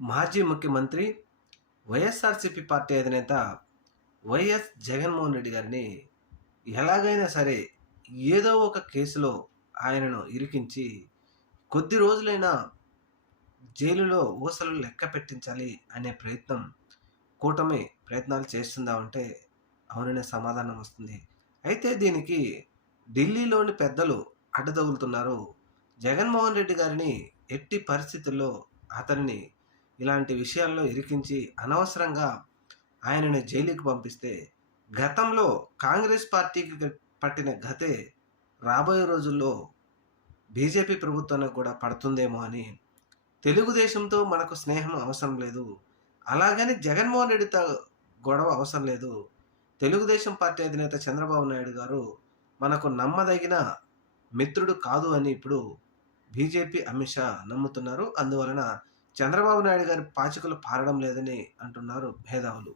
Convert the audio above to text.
మాజీ ముఖ్యమంత్రి వైఎస్ఆర్సీపీ పార్టీ అధినేత వైఎస్ జగన్మోహన్ రెడ్డి గారిని ఎలాగైనా సరే ఏదో ఒక కేసులో ఆయనను ఇరికించి కొద్ది రోజులైనా జైలులో ఊసలు లెక్క పెట్టించాలి అనే కూటమి ప్రయత్నాలు చేస్తుందా అంటే అవుననే సమాధానం వస్తుంది. అయితే దీనికి ఢిల్లీలోని పెద్దలు అడ్డుతగులుతున్నారు. జగన్మోహన్ రెడ్డి గారిని ఎట్టి పరిస్థితుల్లో అతన్ని ఇలాంటి విషయాల్లో ఇరికించి అనవసరంగా ఆయనను జైలుకి పంపిస్తే గతంలో కాంగ్రెస్ పార్టీకి పట్టిన గతే రాబోయే రోజుల్లో బీజేపీ ప్రభుత్వానికి కూడా పడుతుందేమో అని, తెలుగుదేశంతో మనకు స్నేహం అవసరం లేదు, అలాగని జగన్మోహన్ రెడ్డితో గొడవ అవసరం లేదు, తెలుగుదేశం పార్టీ అధినేత చంద్రబాబు నాయుడు గారు మనకు నమ్మదగిన మిత్రుడు కాదు అని ఇప్పుడు బీజేపీ అమిత్ షా నమ్ముతున్నారు. అందువలన చంద్రబాబు నాయుడు గారి పాచికలు పారడం లేదని అంటున్నారు మేధావులు.